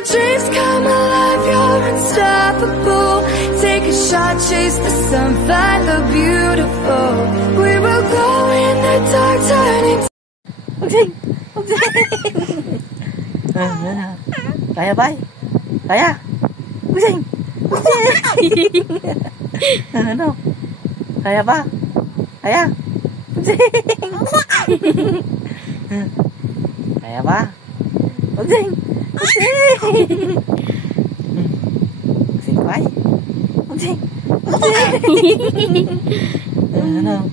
your dreams come alive, you're unstoppable. Take a shot, chase the sun, find the beautiful. We will glow in the dark, turning. Bugsing! Bugsing! Kaya ba? Kaya? Bugsing! Bugsing! Ano? Kaya ba? Kaya? Bugsing! Kaya ba? Bugsing! Bugsing! Bugsing ba? Bugsing! Bugsing! Ano?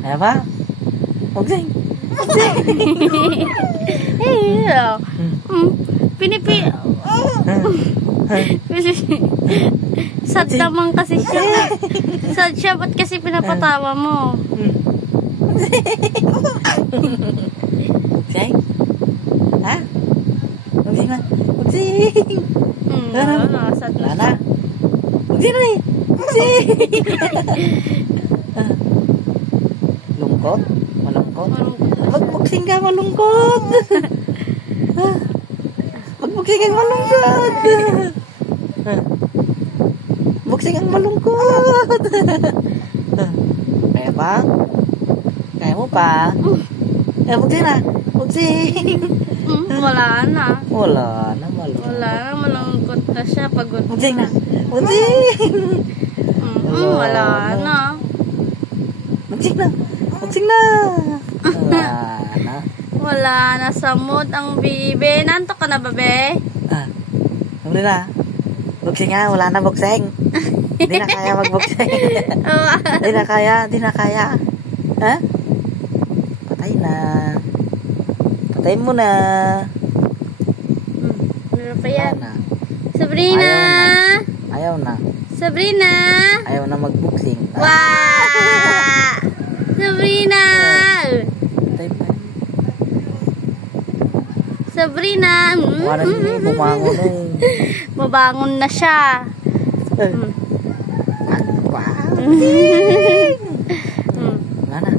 Kaya ba? Bugsing! Sad naman kasi siya. Sad siya, ba't kasi pinapatawa mo? Bugsing? Ha? Bugsing na? Bugsing! Sad na. Lana? Bugsing na eh! Bugsing! Lungkot? Malungkot? Magbugsing ka, malungkot! Magbugsing ang malungkot! Bugsing ang malungkot! Kaya pa? Kaya mo pa? Kaya bugsing na! Bugsing! Wala na. Wala na, malungkot. Wala na, malungkot na siya. Pagod. Bugsing na! Bugsing! Wala na. Bugsing na! Bugsing na! Wala na. Wala na sa mood ang bibe. Nanto ka na ba, be? Sabi na. Bugsing nga, wala na bugsing. Hindi na kaya magbugsing. Hindi na kaya, hindi na kaya. Ha? Patay na. Patayin mo na. Ano pa yan? Na. Sabrina! Ayaw na. Sabrina! Ayaw na magbugsing. Wow! Sabrina! Patay pa. Sabrina! Wala na bumangon eh. Mabangon na siya. Wala na.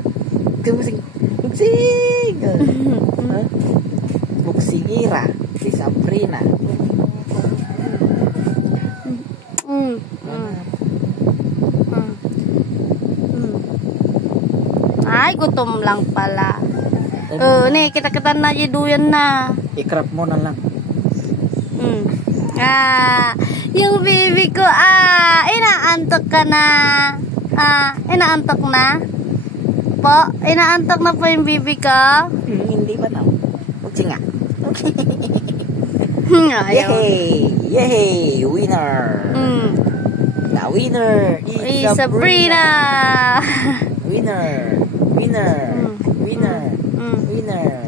Bugsing. Bugsing! Bugsingira. Si Sabrina. Ay, gutom lang pala. Ne, kita-kita na duyan na. I-crop mo na lang. Yung baby ko, inaantok ka na. Inaantok na? Po, inaantok na po yung baby ko? Hindi ba na? Bugsing nga. Yay! Yay! Winner! The winner is Sabrina! Winner! Winner! Winner! Winner!